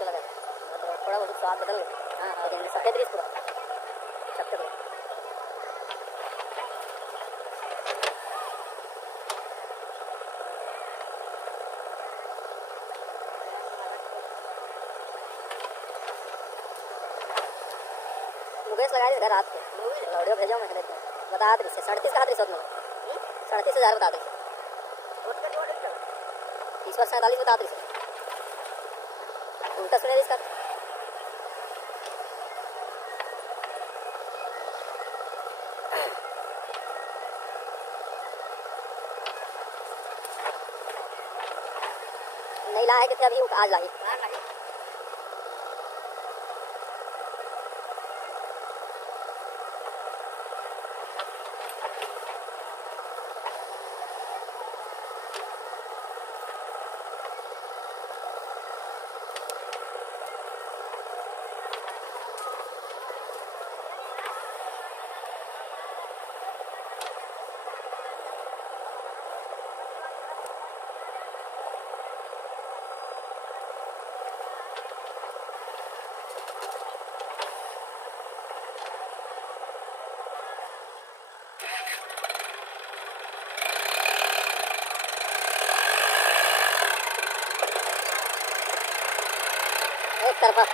तो लगा थोड़ा बहुत स्वाद बदल गया। हाँ हाँ सफ़ेद रिस पूरा सफ़ेद मुकेश लगाए इधर रात को ऑडियो भेजा मैं देखो बता दे से 37 का 37,000 बता दे 30 वर्ष 47 बता दे उल्टा सुने इसका नहीं लाए कि अभी आज लाए एक तरफा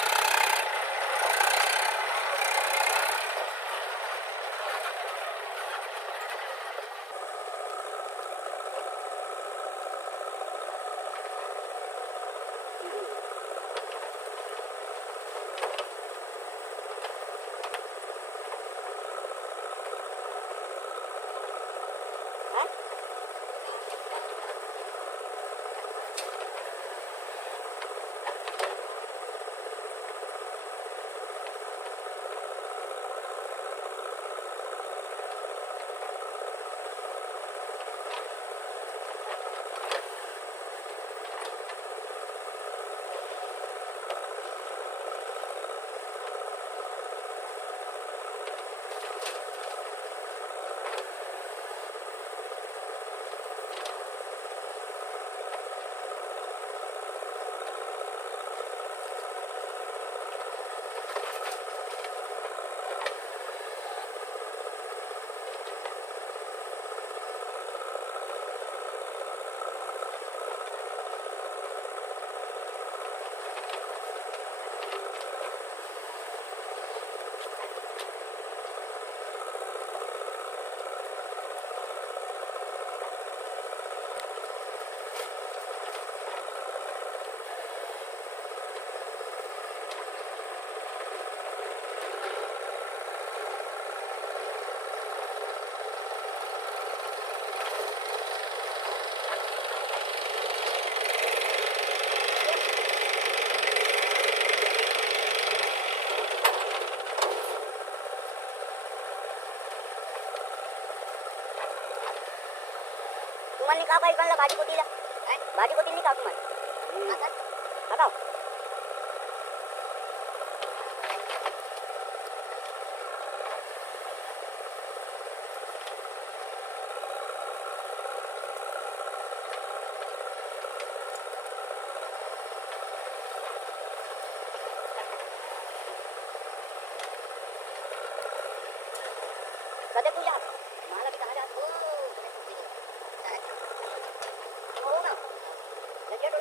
तुम्हाला का पाहिजे बनला भाजी पोतीला भाजी पोती का तुम्हाला हटाओ कदे तुझ्या मला कहा जा हो ना लगेच